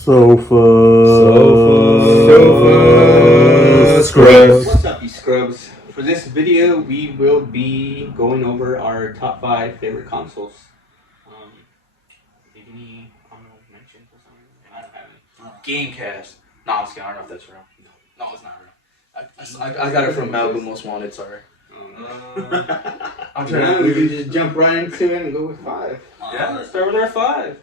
Sofa Scrubs. What's up, you scrubs? For this video, we will be going over our top 5 favorite consoles. Any honorable mentions or something? I don't have any. Gamecast. No, I'm just kidding. I don't know if that's real. No, it's not real. I got it from Malibu Most Wanted, sorry. I'm trying we can just jump right into it and go with 5. Yeah, let's start with our 5.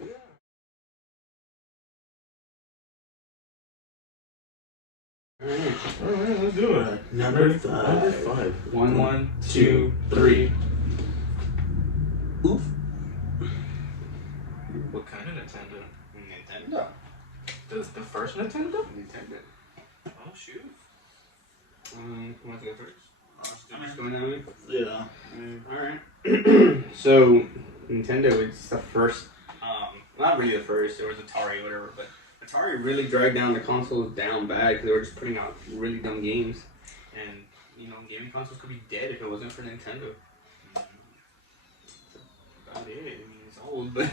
Alright, let's do it. Number 5. 1, 2, 3. Oof. What kind of Nintendo? Nintendo. The first Nintendo? Nintendo. Oh, shoot. Want to go first? Just going that way? Yeah. Alright. So, Nintendo, it's the first, not really the first, there was Atari or whatever, but Atari really dragged down the consoles down bad because they were just putting out really dumb games. And, gaming consoles could be dead if it wasn't for Nintendo. That's about it. I mean, it's old, but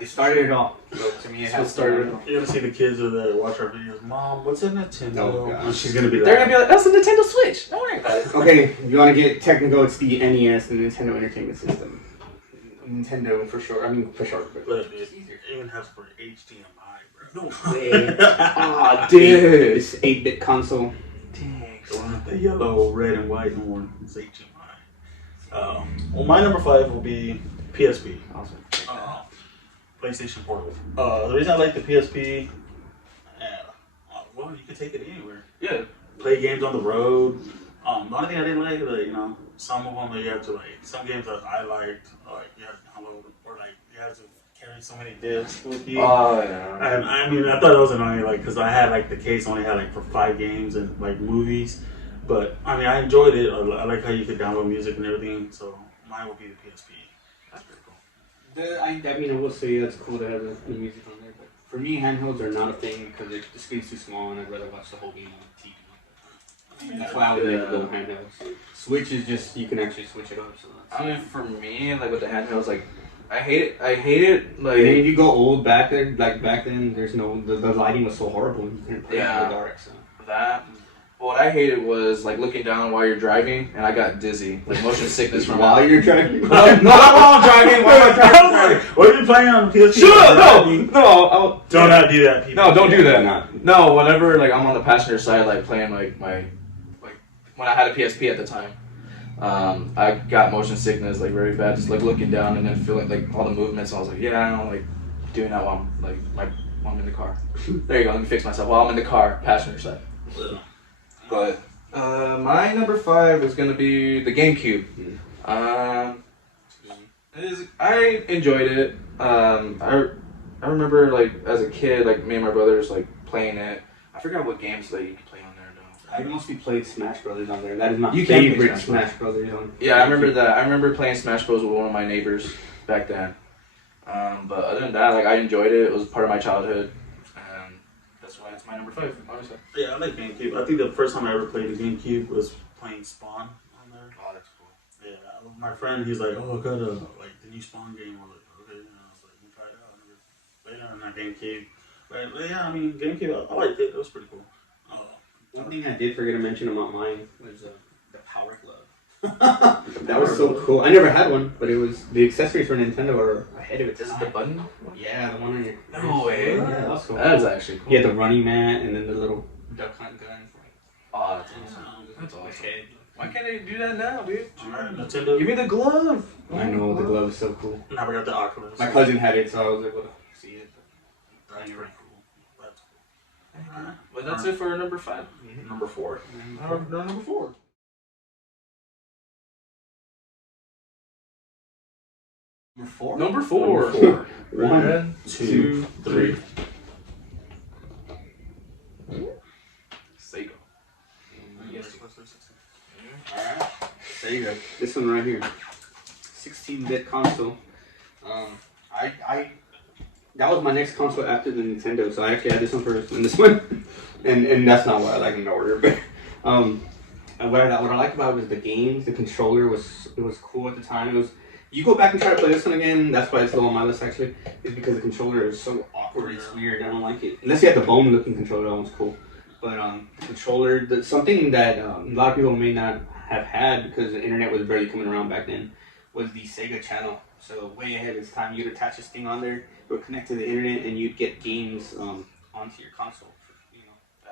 it started it all. So, to me, it has started it all. You're gonna see the kids that watch our videos. Mom, what's a Nintendo? Oh, God. And she's gonna be They're like, gonna be like, that's a Nintendo Switch. Don't worry about it. Okay, if you want to get technical, it's the NES, the Nintendo Entertainment System. Nintendo for short. For short, but look, it's it easier. even has for HDMI, bro. No way. Ah, dude. This 8-bit console. Dang. The one with the yellow, red, and white horn is HDMI. Well, my number 5 will be PSP. Awesome. PlayStation Portable. The reason I like the PSP, well, you can take it anywhere. Yeah. Play games on the road. The only thing I didn't like, some of them you have to some games that I liked, you have to download or you have to carry so many discs with you. Oh, yeah. And I mean, I thought it was annoying, because I had the case only had for 5 games and movies, but I mean, I enjoyed it. I like how you could download music and everything. So mine would be the PSP. That's pretty cool. I will say it's cool to have the music on there, but for me, handhelds are not a thing because the screen's too small and I'd rather watch the whole game on TV. That's why I would make little handhelds. Switch is just, you can actually switch it up. So I mean, for me, with the handhelds, I hate it. And then if you go old back there, back then, there's the lighting was so horrible. You couldn't play in the dark. So that. What I hated was looking down while you're driving, and I got dizzy, motion sickness from while you're driving. No, not while I'm driving. While I'm driving. What are you playing on PSP? Shut up! No. Do not do that, people. No, don't do that. Not. No, whenever I'm on the passenger side, playing my when I had a PSP at the time, I got motion sickness very bad, just looking down and then feeling all the movements. And I was like, yeah, I don't doing that while I'm in the car. There you go. Let me fix myself while I'm in the car, passenger side. But my number 5 is gonna be the GameCube. I enjoyed it. I remember as a kid, me and my brothers playing it. I forgot what games you could play on there though. I mostly played Smash Brothers on there. That is my You can play favorite Smash Smash Brothers on. Yeah, I remember that. I remember playing Smash Bros with one of my neighbors back then. But other than that, I enjoyed it. It was part of my childhood. That's why it's my number 5, obviously. Yeah, I like GameCube. I think the first time I ever played the GameCube was playing Spawn on there. Oh, that's cool. Yeah, my friend, he's like, oh, I got the new Spawn game. I was like, okay, I was like, let me try it out. I never played it on that GameCube. But yeah, I mean, GameCube, I liked it. It was pretty cool. One thing I did forget to mention about mine was the Power Glove. That was so cool. I never had one, but it was the accessories for Nintendo are ahead of its This is time. the button? Yeah, the one on your. No way. Yeah, that was cool. That is actually cool. Yeah, the running mat and then the little duck hunt gun. Oh, that's awesome. That's awesome. Why can't they do that now, dude? Alright, Nintendo. Give me the glove. I know the glove is so cool. Now we got the Oculus. My cousin had it, so I was able to see it. That's pretty cool. That's cool. But that's it for number 5. Number 4. Number 4. Number 4? Number 4. 1, 2, 3. Sega. Alright. There you go. This one right here. 16-bit console. That was my next console after the Nintendo, so I actually had this one first and this one. and that's not what I like in order, but what I liked about it was the games. The controller was cool at the time. You go back and try to play this one again. That's why it's low on my list actually. Is because the controller is so awkward. It's weird. I don't like it. Unless you have the bone looking controller, that one's cool. But the controller, something that a lot of people may not have had because the internet was barely coming around back then, was the Sega channel. So way ahead of its time, you'd attach this thing on there, it would connect to the internet, and you'd get games onto your console.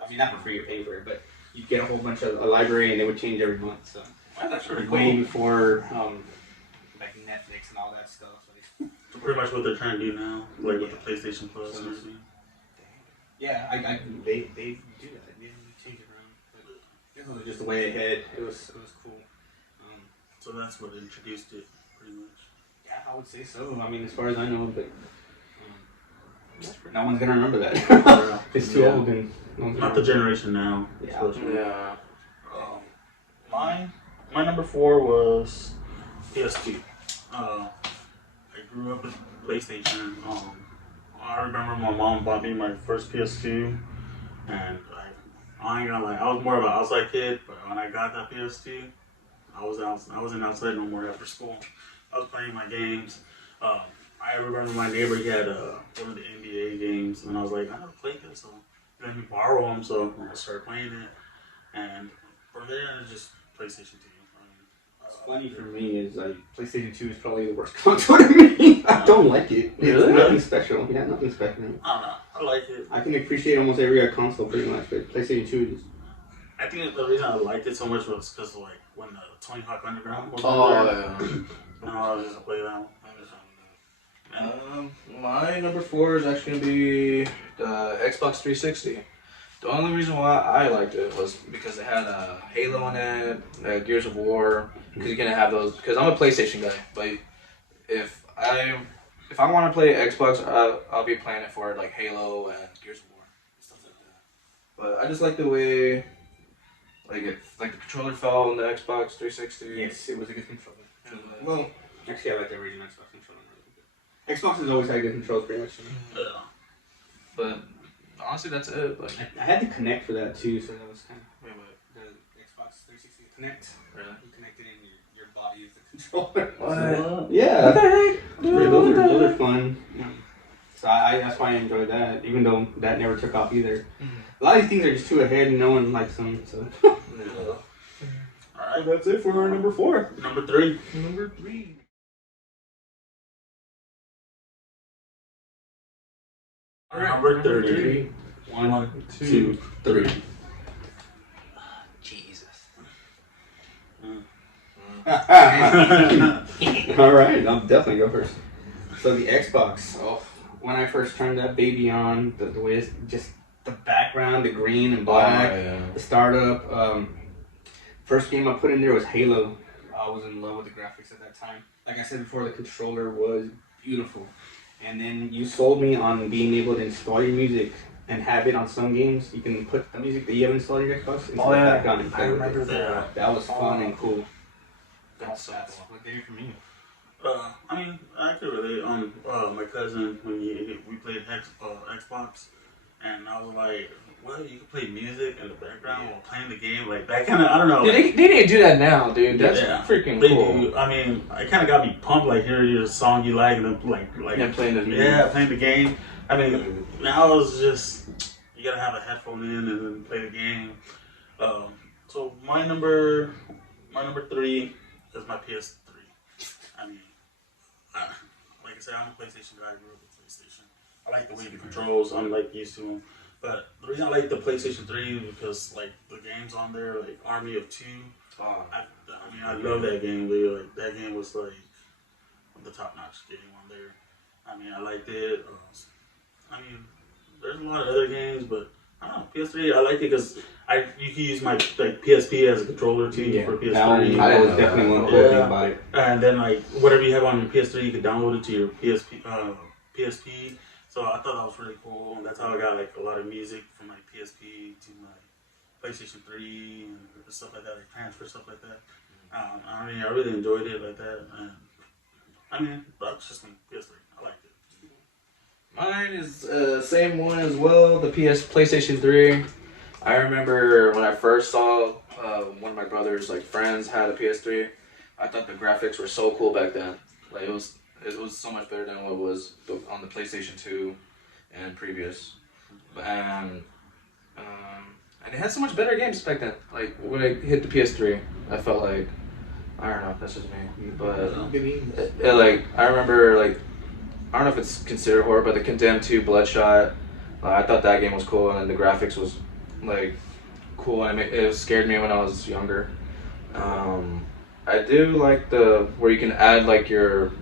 I mean, not for free, you're paying for it, but you'd get a whole bunch of a library, and it would change every month. So That's pretty way cool. before like Netflix and all that stuff. So pretty much what they're trying to do now, like with the PlayStation Plus So and everything. yeah, they do that. They change it around. But this was just way ahead. It was cool. So that's what introduced it, pretty much. Yeah, I would say so. I mean, as far as I know, but no one's gonna remember that. Yeah. It's too old and no one's Not gonna the generation now. Yeah. especially. Yeah. My number 4 was PS2. I grew up with PlayStation. I remember my mom bought me my first PS2, and I ain't gonna lie, I was more of an outside kid. But when I got that PS2, I wasn't outside no more after school. I was playing my games. I remember my neighbor, he had one of the NBA games, and I was like, I never played this, so he let me borrow them. So I started playing it, and from there it's just PlayStation 2. What's funny for me is like PlayStation 2 is probably the worst console to me. I don't like it. It's Really? nothing special. Yeah, nothing special. I don't know. I like it. I can appreciate almost every other console pretty much, but PlayStation 2 is. I think the reason I liked it so much was because like when the Tony Hawk Underground was Oh, on there, yeah. I was just play that one. My number 4 is actually gonna be the Xbox 360. The only reason why I liked it was because it had Halo on it, Gears of War. Because you're gonna have those. Because I'm a PlayStation guy, but if I want to play Xbox, I'll be playing it for like Halo and Gears of War and stuff like that. But I just like the way, like the controller felt on the Xbox 360. Yes, it was a good controller. And, Well, actually, I like the original Xbox controller. Xbox has always had good controls, pretty much. Yeah. but honestly, that's it. Like, I had to connect for that too, so that was kind of wait, what? the Xbox 360 Connect. Really? You connect it in your body as the controller. What? Yeah. What the heck? Yeah, those are fun. So that's why I enjoyed that, even though that never took off either. A lot of these things are just too ahead and no one likes them. So. Alright, That's it for our number 4. number 3. Number 3. Number 30. 1, 2, 3. Jesus. All right, I'll definitely go first. So the Xbox. Oh, when I first turned that baby on, the way it's just the background, the green and black, the startup. First game I put in there was Halo. I was in love with the graphics at that time. Like I said before, the controller was beautiful. And then you sold me on being able to install your music and have it on some games. You can put the music that you have installed on your Xbox into the background and play with it. that. That was fun and cool. That's so That's cool. what they did for me. I mean, I could relate. My cousin, when we played Xbox, and I was like, well, you can play music in the background while playing the game. Like, that kind of, I don't know. Dude, Like, they need to do that now, dude. That's yeah, freaking they cool. do. I mean, it kind of got me pumped. Like, hearing a song you like, and then like Yeah, playing the playing the game. I mean, now it's just you gotta have a headphone in and then play the game. So my number 3 is my PS3. I mean, like I said, I'm a PlayStation guy. I grew up with PlayStation. I like the way the controls. I'm like used to them. But the reason I like the PlayStation 3 is because like the games on there, like Army of Two. I mean, I love that game, dude. Like that game was like the top-notch game on there. I mean, I liked it. I mean, there's a lot of other games, but I don't know. PS3, I like it because you can use my like PSP as a controller too for PS3. That was I didn't know definitely that. one cool thing Yeah. about it. And then like whatever you have on your PS3, you can download it to your PSP. So I thought that was really cool. And that's how I got like a lot of music from my PSP to my PlayStation 3 and stuff like that, like transfer stuff like that. I mean, I really enjoyed it like that. And I mean, that's just my PS3. I liked it. Mine is same one as well. The PlayStation 3. I remember when I first saw one of my brother's like friends had a PS3. I thought the graphics were so cool back then. Like it was so much better than what was on the PlayStation 2 and previous. And it had so much better games back then. Like when I hit the PS3, I felt like I don't know, that's just me. But like I remember like I don't know if it's considered horror, but the Condemned 2 Bloodshot. I thought that game was cool, and then the graphics was like cool, and it scared me when I was younger. I do like the where you can add like your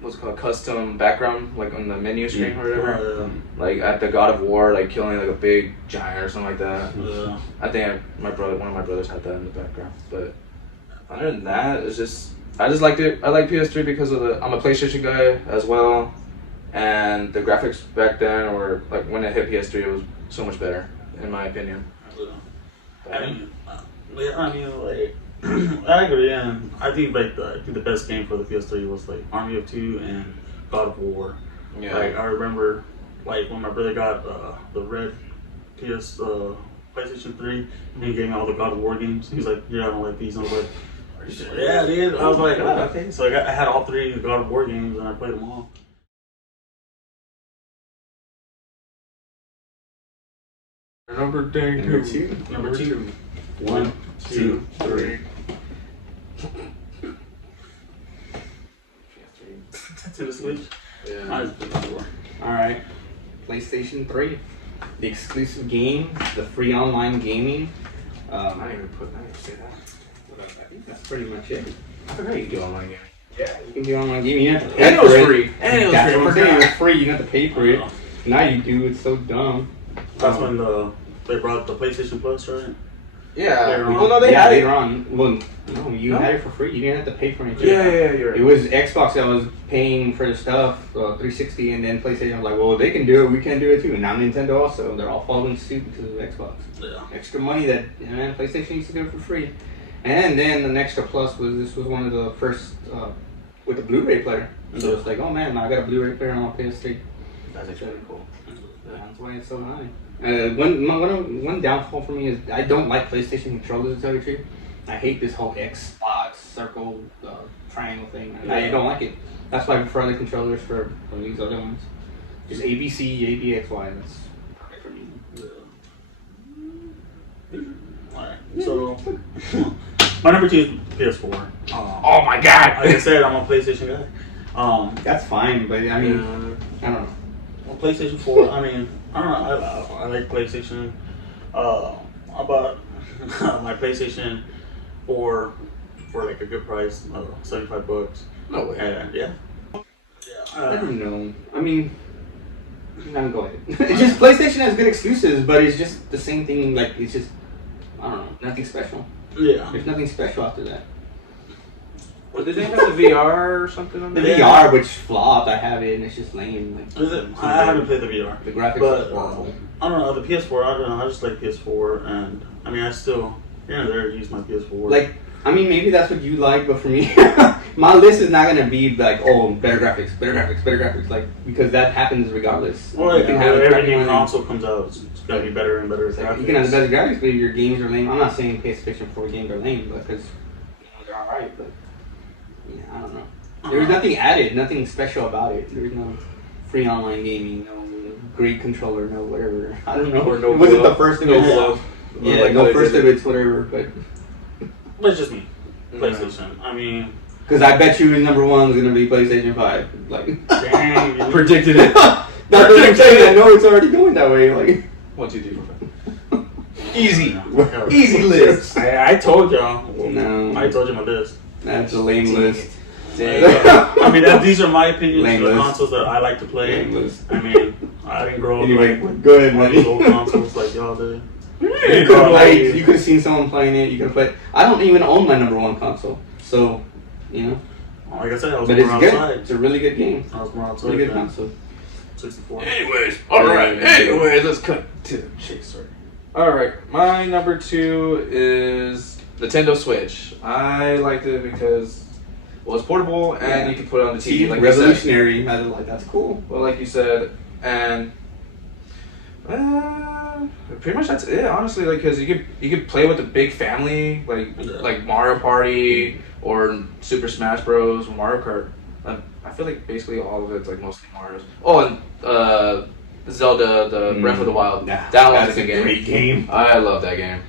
what's it called custom background like on the menu screen or whatever. Like at the God of War, like killing like a big giant or something like that. Yeah. I think one of my brothers had that in the background. But other than that, it's just I just liked it. I like PS3 because of I'm a PlayStation guy as well, and the graphics back then or like when it hit PS3, it was so much better in my opinion. Like I agree, and I think the best game for the PS3 was like Army of Two and God of War. Yeah. Like I remember, like when my brother got the red PlayStation 3, and he gave me all the God of War games. He was like, "Yeah, I don't like these." I was like, "Yeah, dude." I was like, "Oh, okay." So I had all 3 God of War games, and I played them all. Number two. Number 2. 1, 2, 3. To the Switch. Yeah. I just put God of War. Alright. PlayStation 3. The exclusive game, the free online gaming. I didn't even say that. I think that's pretty much it. I forgot you can do online gaming. Yeah, you can do online gaming. You have to pay And it for was it. free. And it was That's free. the thing, it was free. You didn't have to pay for it. Now you do. It's so dumb. That's when they brought the PlayStation Plus, right? Yeah. Later on. Well, no, they yeah, had it. later on. Well, no, you No? had it for free. You didn't have to pay for anything. Yeah, you're right. It was Xbox that was paying for the stuff, 360, and then PlayStation was like, well, they can do it, we can do it too. And now Nintendo also, they're all following suit because of Xbox. Yeah. Extra money that, man, PlayStation used to do it for free. And then the extra plus was this was one of the first with the Blu-ray player. So it's like, oh man, I got a Blu-ray player on my PS3. That's actually cool. That's why it's so high. One downfall for me is I don't like PlayStation controllers, to tell you the truth. I hate this whole Xbox circle triangle thing. I don't like it. That's why I prefer other controllers from these other ones. Just ABC, ABXY. That's perfect for me. Alright, so my number 2 is PS4. Oh my god! Like I said, I'm a PlayStation guy. That's fine, but I mean, I don't know. Well, PlayStation 4. I mean, I don't know. I like PlayStation. I bought my PlayStation 4 for like a good price, $75. No way. And yeah. I don't know. I mean, no, go ahead. It's just PlayStation has good exclusives, but it's just the same thing. Like it's just, I don't know, nothing special. Yeah. There's nothing special after that. Well, did they have the VR or something on The there? VR, which flopped, I have it, and it's just lame. Like, Is it? I haven't played the VR. The graphics But are horrible. I don't know, the PS4, I don't know, I just like PS4, and I mean, I still, here and there, use my PS4. Like, I mean, maybe that's what you like, but for me, my list is not gonna be like, oh, better graphics, like, because that happens regardless. well, You can have every crappy new one. console comes out, it's gotta be better and better It's like, graphics. you can have the better graphics, but if your games are lame. I'm not saying PlayStation 4 games are lame, because they're alright, but yeah, I don't know. There's nothing added, nothing special about it. There's no free online gaming, no great controller, no whatever. I don't know. Or no it wasn't glow. the first of No its. glow. Yeah, Like no how they first did of it. its whatever, but But it's just me, PlayStation. I mean, because I bet you number one is gonna be PlayStation 5. Like, dang. I predicted it. not that I'm saying I know it's already going that way. Like, 1, 2, 3, 4, 5. Easy. Easy. Easy list. I told y'all. No. I told you my list. that's a lame list. I mean, these are my opinions Lame for the list. consoles that I like to play. Lame list. I mean, I didn't grow up Anyway, like with go ahead, one of these old buddy. consoles like y'all did. You could have played. You could have seen someone playing it. You could have played. I don't even own my number one console, so you know. Like I said, I was But more it's good. outside. It's a really good game. I was more outside. Really good than console. 64. Anyways, alright. Anyways, let's cut to the chase story. Alright, my number 2 is Nintendo Switch. I liked it because well, it's portable and Yeah. you can put it on the TV. See, Like you said. revolutionary. I was like, that's cool. Well, like you said, and pretty much that's it. Honestly, like because you could play with a big family, like Yeah. like Mario Party or Super Smash Bros. Or Mario Kart. I feel like basically all of it's like mostly Mario's. Oh, and Zelda, the Breath of the Wild. Nah, That one's that's a good game. Great game. I love that game.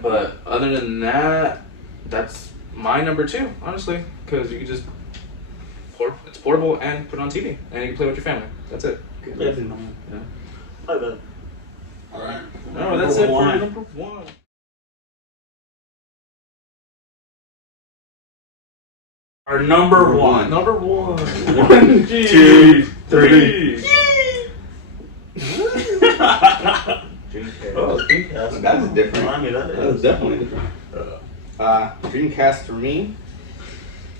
But other than that, that's my number 2, honestly, because you can just it's portable and put it on TV, and you can play with your family. That's it. Yeah. Yeah. Like that. All right. No, that's it for one. number 1. Our number one. Number 1. 1, 2, 3. Oh, Dreamcast. That's different. I mean, that That was is. definitely different. Dreamcast for me.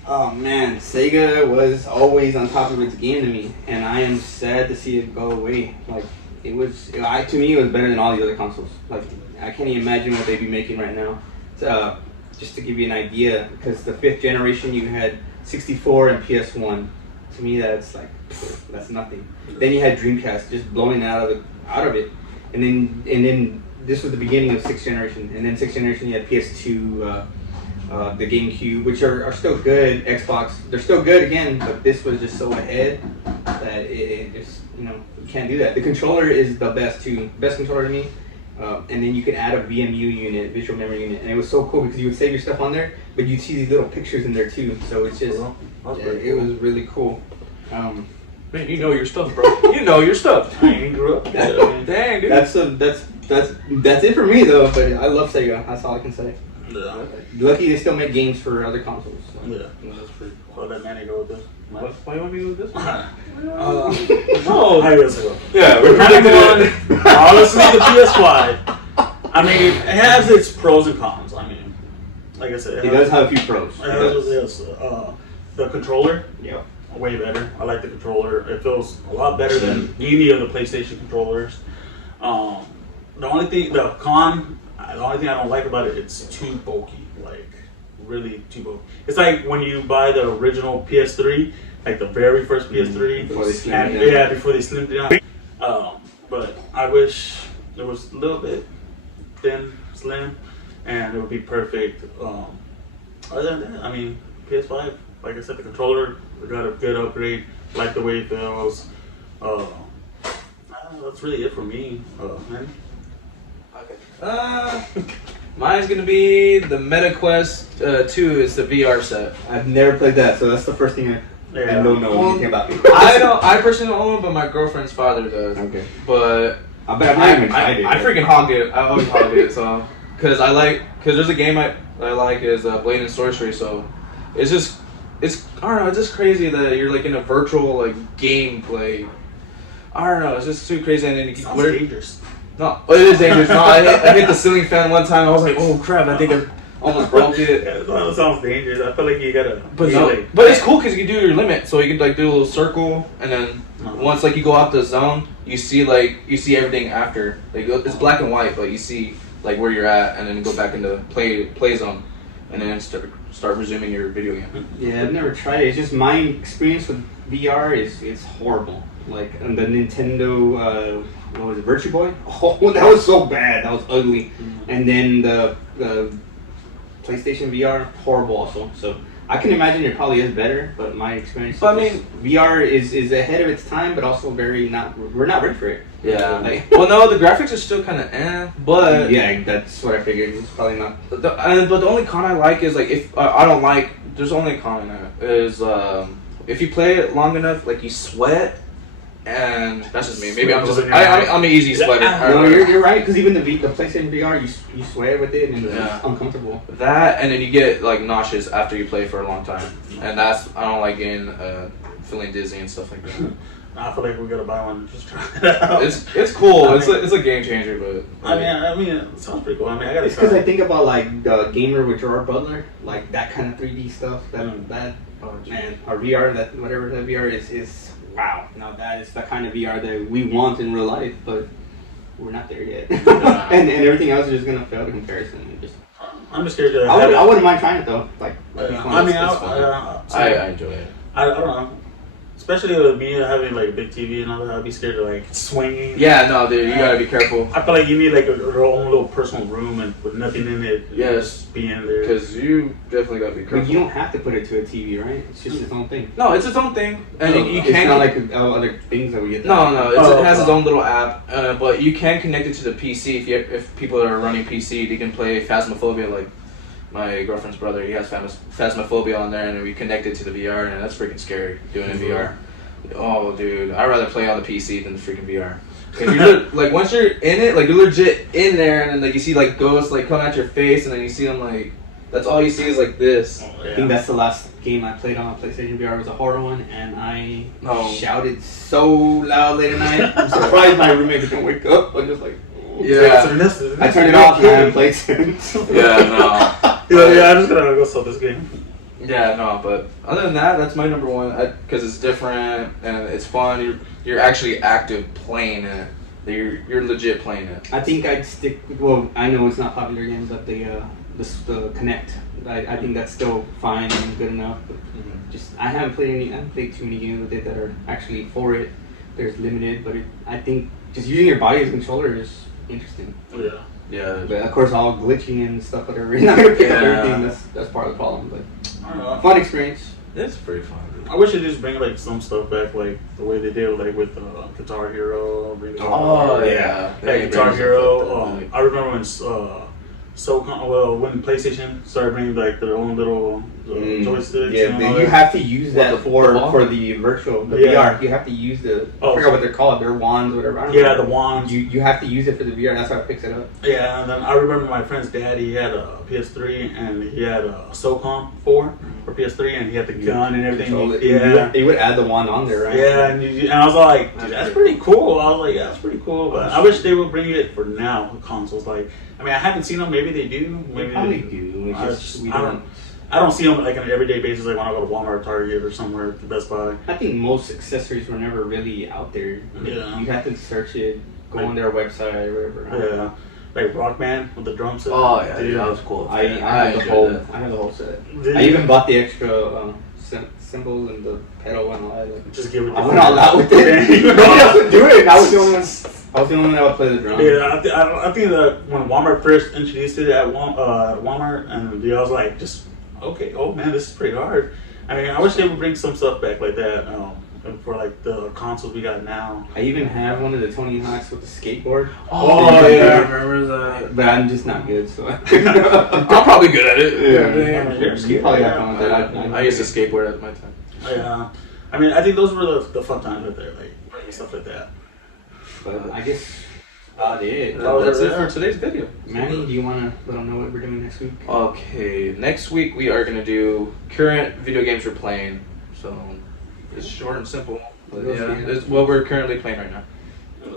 Oh man, Sega was always on top of its game to me, and I am sad to see it go away. Like to me, it was better than all the other consoles. Like I can't even imagine what they'd be making right now. Just to give you an idea, because the 5th generation you had 64 and PS1. To me, that's like that's nothing. Then you had Dreamcast just blowing out of it, and then this was the beginning of 6th generation, and then 6th generation you had PS2. The GameCube, which are still good. Xbox, they're still good again, but this was just so ahead that it just, you can't do that. The controller is the best too, best controller to me. And then you could add a VMU unit, visual memory unit, and it was so cool because you would save your stuff on there, but you'd see these little pictures in there too. So it's just, it was really cool. Man, you know your stuff, bro. You know your stuff. I ain't grew up. Dang, dude. That's it for me though. But I love Sega. That's all I can say. Yeah. Lucky they still make games for other consoles. So. Yeah, that's pretty cool. I'll let Manny go with this. Why you want me to do this one? No, I guess I will. Yeah, we're Number predicting one, honestly, the PS5. I mean, it has its pros and cons. I mean, like I said, It does have a few pros. It has, the controller, Yep. way better. I like the controller. It feels a lot better than any of the PlayStation controllers. The only thing I don't like about it, it's too bulky. Like, really too bulky. It's like when you buy the original PS3, like the very first PS3. Before they slimmed it down. Yeah, before they slimmed it down. But I wish it was a little bit thin, slim, and it would be perfect. Other than that, I mean, PS5, like I said, the controller, we got a good upgrade. Like the way it feels. That's really it for me, man. Okay. Mine's gonna be the MetaQuest 2. It's the VR set. I've never played that, so that's the first thing I don't know Well, anything about. I personally don't own it, but my girlfriend's father does. Okay. But I've not even tried it. I freaking hogged it. I always hogged it. So, cause there's a game I like is Blade and Sorcery. So, it's I don't know. It's just crazy that you're like in a virtual like gameplay. I don't know. It's just too crazy. And then you Sounds dangerous. No, it is dangerous. No, I hit the ceiling fan one time. I was like, oh crap! I think I almost broke it. Yeah, that sounds dangerous. I feel like you gotta. But really, but it's cool because you can do your limit. So you can like do a little circle, and then once like you go out the zone, you see everything after. Like it's black and white, but you see like where you're at, and then go back into play zone, and then start resuming your video game. Yeah, I've never tried it. It's just my experience with VR is horrible. Like on the Nintendo, what was it, Virtue Boy? Oh, that was so bad. That was ugly. Mm-hmm. And then the PlayStation VR, horrible also. So I can imagine it probably is better, but my experience. But I mean, VR is ahead of its time, but also we're not ready for it. Yeah. Like, Well, no, the graphics are still kind of but yeah, that's what I figured. It's probably not. but the only con I like is like if I don't like. There's only a con in it is if you play it long enough, like you sweat. And that's just me. Maybe I'm an easy sweater. No, you're right. Because even the PlayStation VR, you sweat with it and Yeah. it's uncomfortable. That and then you get like nauseous after you play for a long time, and I don't like getting feeling dizzy and stuff like that. I feel like we gotta buy one and just try it out. It's cool. It's a game changer, but I mean, it sounds pretty cool. I mean, I gotta. It's because I think about like the Gamer with Gerard Butler, like that kind of 3D stuff. That man, our VR, that whatever the VR is wow. Now that is the kind of VR that we want in real life, but we're not there yet. and everything else is just gonna fail to comparison. I'm just scared to. I wouldn't mind trying it though. Like, I mean, I enjoy it. I don't know. especially with me having like a big TV and all that, I'd be scared of like swinging. Yeah, no, dude, you gotta be careful. I feel like you need like your own little personal room and with nothing in it. Yes. Just be in there. Because you definitely gotta be But careful. you don't have to put it to a TV, right? It's just its own thing. No, it's its own thing, and you It's can't. not like other things that we get. No, Oh, it has its oh. own little app, but you can connect it to the PC. If people are running PC, they can play Phasmophobia. Like my girlfriend's brother, he has Phasmophobia on there, and we connect it to the VR, and that's freaking scary doing it in VR. Oh, dude, I'd rather play on the PC than the freaking VR. Cause like once you're in it, like you're legit in there, and then like you see like ghosts like come at your face, and then you see them like that's all you see is like this. Oh, I think that's the last game I played on PlayStation VR was a horror one, and I Oh. shouted so loud late at night. I'm surprised my roommate didn't wake up. I'm just like, Yeah. I turned it off and I haven't played since. Yeah, Yeah, I'm just gonna go sell this game. Yeah, no, but other than that, that's my number one because it's different and it's fun. You're actually active playing it. You're legit playing it. I think I'd stick. Well, I know it's not popular games, but the Connect. I think that's still fine and good enough. But just I haven't played too many games with it that are actually for it. There's limited, but I think just using your body as a controller is interesting. Yeah. Yeah. But of course, all glitching and stuff, whatever. You're not gonna pick up Yeah. everything. That's part of the problem. But I don't know. fun experience. It's pretty fun. I wish they just bring like some stuff back, like the way they did, like with Guitar Hero. Bring Oh yeah. Like Guitar Hero. I remember when when PlayStation started bringing like their own little joysticks. Yeah, and but all you that. have to use that the wall? for the virtual, the Yeah. VR. You have to use the. Oh, I forgot what they're called. They're wands, or whatever. I don't Yeah, know. the wands. You have to use it for the VR. That's how it picks it up. Yeah, and then I remember my friend's dad. He had a PS3 and he had a SOCOM 4 for PS3, and he had the gun and everything. Control it. Yeah. They would add the wand on there, right? Yeah, and I was like, dude, that's pretty cool. I was like, yeah, that's pretty cool. But I wish they would bring it for now, consoles. Like, I mean, I haven't seen them. Maybe they do. Maybe Probably they do. It's I just, we I don't. I don't see them like on an everyday basis. Like when I go to Walmart, Target, or somewhere to Best Buy. I think most accessories were never really out there. Yeah. You have to search it, go on their website or whatever. Yeah, like Rockman with the drum set. Oh yeah, Dude, that was cool. I have the enjoyed whole. that. I have the whole set. Did I you? even bought the extra cymbals and the pedal and all that. Like, Just give it. I went all out with it. Nobody else would do it. I was the only one. I was the only one that would play the drum. Yeah, I think that when Walmart first introduced it at Walmart, and I was like, just okay. Oh man, this is pretty hard. I mean, I wish they would bring some stuff back like that for like the consoles we got now. I even have one of the Tony Hawks with the skateboard. Oh, yeah, yeah. I remember that. But I'm just not good, so. I'm probably good at it. Yeah. You probably have fun with that. I used to skateboard at my time. Yeah, I mean, I think those were the fun times right there, like stuff like that. But I guess about it. That's it for today's video. Manny, do you want to let them know what we're doing next week? Okay, next week we are gonna do current video games we're playing. So it's short and simple. But yeah, it's what we're currently playing right now.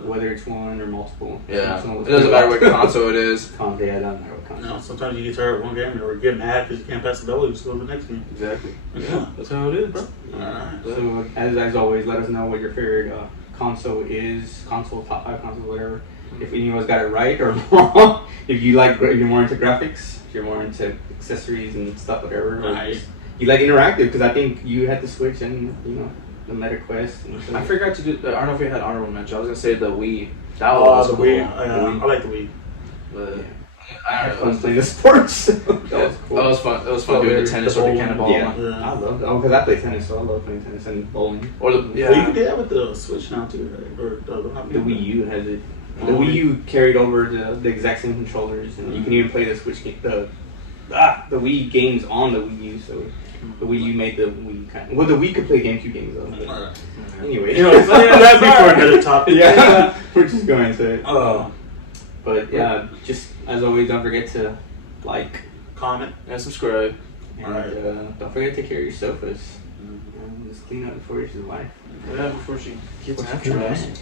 Whether it's one or multiple. Yeah, Some- it doesn't matter what console it is. Yeah, it doesn't matter what console. No, sometimes you get tired of one game or get mad because you can't pass the level, you just go to the next game. Exactly. Yeah. That's how it is, bro. Alright. So as always, let us know what your favorite console is. Console, top 5 console, whatever. If any of us got it right or wrong. If you're more into graphics, if you're more into accessories and stuff, whatever. or Right. You like interactive, because I think you had the Switch and, the Meta Quest. And I forgot to do. I don't know if we had honorable mention. I was gonna say the Wii. That Oh, was the cool. Wii. I like the Wii. But Yeah. I I don't had know. fun playing the sports. That was cool. That was fun. That was fun Oh, doing the the tennis or the bowling. cannonball. Yeah. Yeah. I love that. Oh, because I play tennis, so I love playing tennis and bowling. Or the Well, you yeah. can do that with the Switch now too, right? Or The Wii U has it. The Oh. Wii U carried over the exact same controllers, and you can even play the Switch game, the Wii games on the Wii U. So the Wii U made the Wii kind. Well, the Wii could play GameCube games though. But Alright. anyway, You know, that'd be for another topic. yeah, we're just going to it. Oh, But yeah, just as always, don't forget to like comment. And subscribe. and Alright. don't forget to take care of your sofas. And just clean up before your wife. Yeah, before she gets Before she after gets us. mad.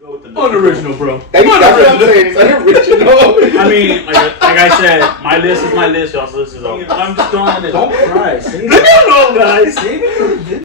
Go with the Unoriginal, bro. That's what I'm saying. It's unoriginal. I mean, like I said, my list is my list, y'all. So this is all. I'm just throwing it. Don't cry. Save Leave me alone, guys. Save it for the video.